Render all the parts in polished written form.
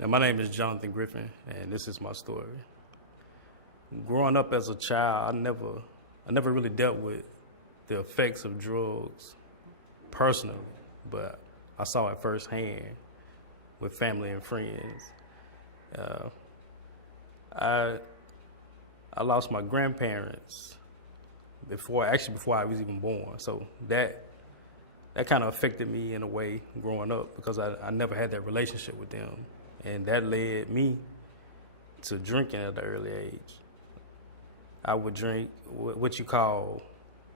And my name is Jonathan Griffin, and this is my story. Growing up as a child, I never really dealt with the effects of drugs personally, but I saw it firsthand with family and friends. Uh, I I lost my grandparents before I was even born, so that kind of affected me in a way growing up because I never had that relationship with them, and that led me to drinking at an early age. I would drink what you call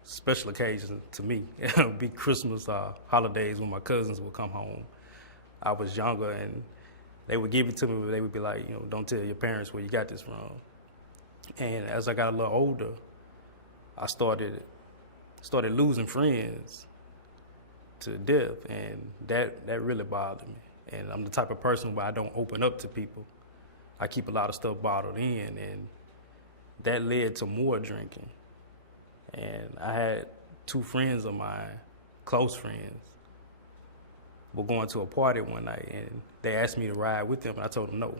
special occasions to me. It would be Christmas or holidays when my cousins would come home. I was younger and they would give it to me, but they would be like, don't tell your parents where you got this from. And as I got a little older, I started losing friends to death, and that really bothered me. And I'm the type of person where I don't open up to people. I keep a lot of stuff bottled in, and that led to more drinking. And I had two friends of mine, close friends, were going to a party one night, and they asked me to ride with them, and I told them no.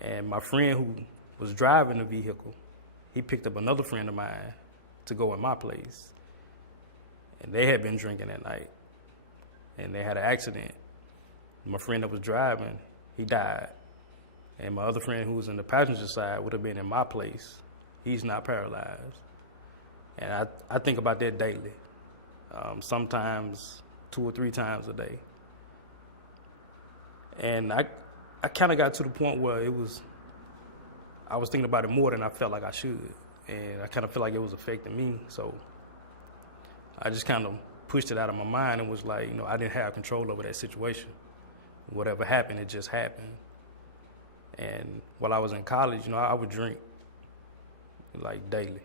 And my friend who was driving the vehicle, he picked up another friend of mine to go in my place. And they had been drinking that night, and they had an accident. My friend that was driving, he died. And my other friend who was in the passenger side would have been in my place. He's not paralyzed. And I think about that daily, sometimes 2 or 3 times a day. And I kind of got to the point where I was thinking about it more than I felt like I should. And I kind of felt like it was affecting me. So I just kind of pushed it out of my mind and was like, I didn't have control over that situation. Whatever happened, it just happened. And while I was in college, I would drink like daily.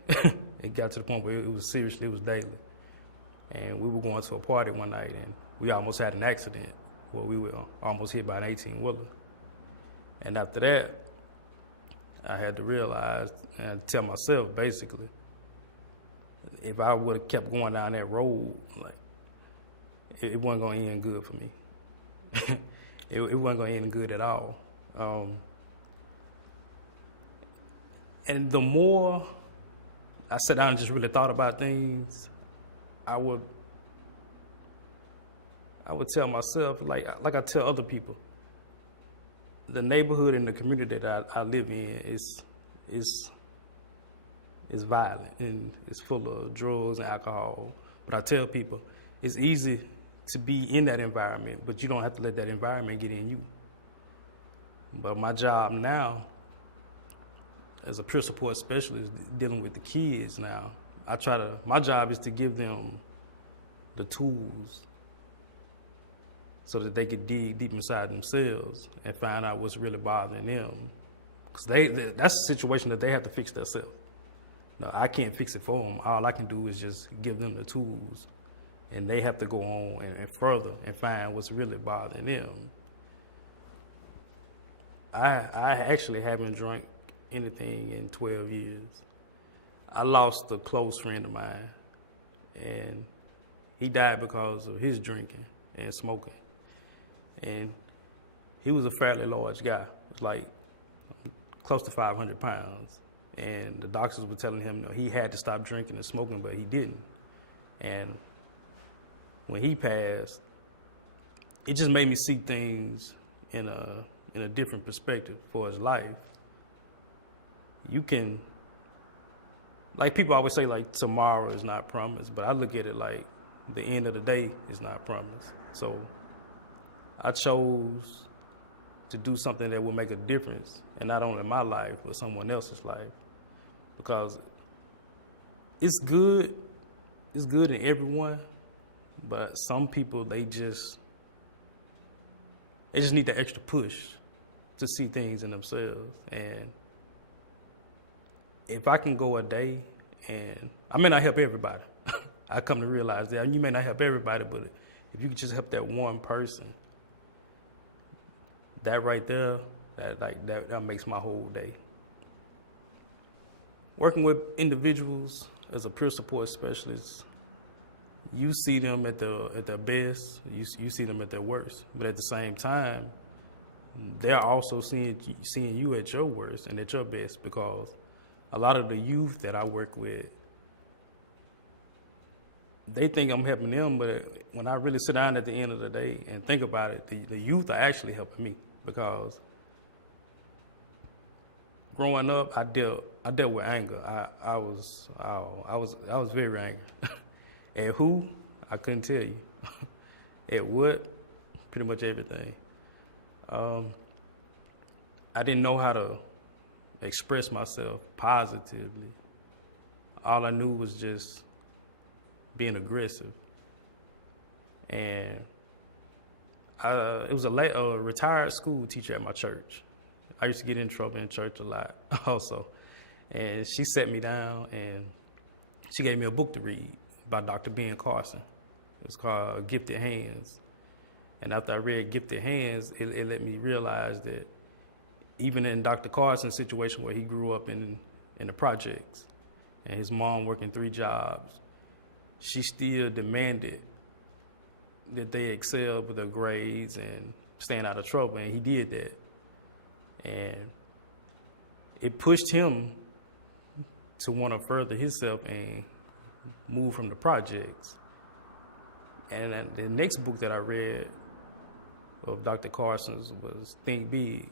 It got to the point where it was daily. And we were going to a party one night, and we almost had an accident where we were almost hit by an 18-wheeler. And after that, I had to realize and tell myself, basically, if I would have kept going down that road, like, it wasn't going to end good for me. It wasn't going to end good at all. And the more I sat down and just really thought about things, I would tell myself, like I tell other people, the neighborhood and the community that I live in is violent and it's full of drugs and alcohol. But I tell people, it's easy to be in that environment, but you don't have to let that environment get in you. But my job now, as a peer support specialist dealing with the kids now, my job is to give them the tools so that they could dig deep inside themselves and find out what's really bothering them. Because that's a situation that they have to fix themselves. No, I can't fix it for them. All I can do is just give them the tools, and they have to go on and further and find what's really bothering them. I actually haven't drank anything in 12 years. I lost a close friend of mine, and he died because of his drinking and smoking. And he was a fairly large guy, like close to 500 pounds. And the doctors were telling him he had to stop drinking and smoking, but he didn't. And when he passed, it just made me see things in a different perspective for his life. You can, like people always say, like tomorrow is not promised, but I look at it like the end of the day is not promised. So I chose to do something that will make a difference, and not only in my life, but someone else's life. Because it's good in everyone, but some people, they just need the extra push to see things in themselves. And if I can go a day, and I may not help everybody. I come to realize that you may not help everybody, but if you could just help that one person, that right there, that makes my whole day. Working with individuals as a peer support specialist, you see them at their best, you see them at their worst. But at the same time, they're also seeing you at your worst and at your best, because a lot of the youth that I work with, they think I'm helping them, but when I really sit down at the end of the day and think about it, the youth are actually helping me, because growing up, I dealt with anger. I was very angry. At who? I couldn't tell you. At what? Pretty much everything. I didn't know how to express myself positively. All I knew was just being aggressive. And it was a retired school teacher at my church. I used to get in trouble in church a lot also. And she sat me down and she gave me a book to read by Dr. Ben Carson. It was called Gifted Hands. And after I read Gifted Hands, it let me realize that even in Dr. Carson's situation where he grew up in the projects and his mom working 3 jobs, she still demanded that they excel with their grades and staying out of trouble, and he did that. And it pushed him to want to further himself and move from the projects. And the next book that I read of Dr. Carson's was Think Big.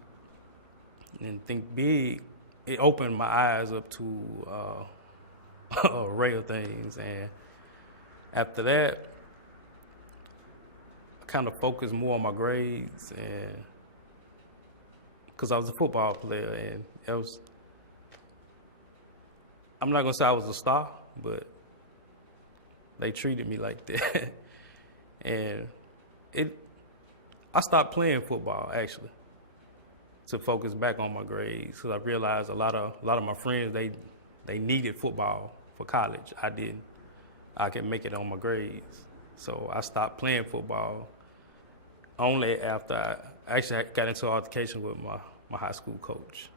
And Think Big, it opened my eyes up to a array of things. And after that, I kind of focused more on my grades, and because I was a football player, and I'm not gonna say I was a star, but they treated me like that. And I stopped playing football actually to focus back on my grades, because I realized a lot of my friends, they needed football for college. I didn't. I could make it on my grades. So I stopped playing football only after I actually got into an altercation with my high school coach.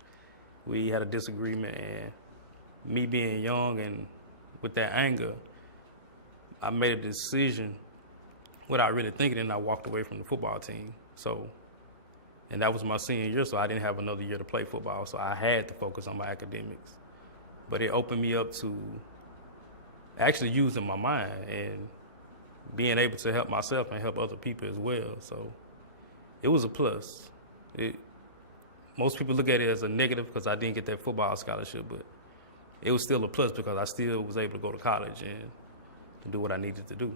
We had a disagreement, and me being young and with that anger, I made a decision without really thinking, and I walked away from the football team. So, and that was my senior year, so I didn't have another year to play football, so I had to focus on my academics. But it opened me up to actually using my mind and being able to help myself and help other people as well. So it was a plus. Most people look at it as a negative because I didn't get that football scholarship, but it was still a plus because I still was able to go to college and to do what I needed to do.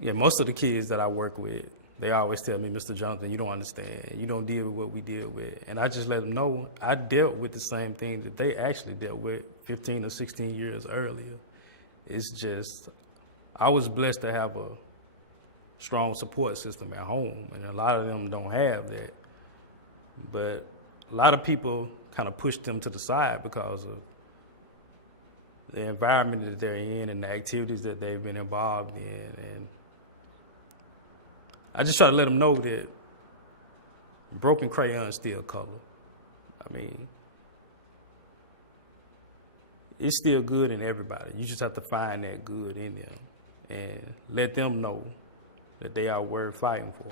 Yeah, most of the kids that I work with, they always tell me, Mr. Jonathan, you don't understand. You don't deal with what we deal with. And I just let them know I dealt with the same thing that they actually dealt with 15 or 16 years earlier. It's just, I was blessed to have a strong support system at home, and a lot of them don't have that. But a lot of people kind of push them to the side because of the environment that they're in and the activities that they've been involved in. And I just try to let them know that broken crayons still color. I mean, it's still good in everybody. You just have to find that good in them and let them know that they are worth fighting for.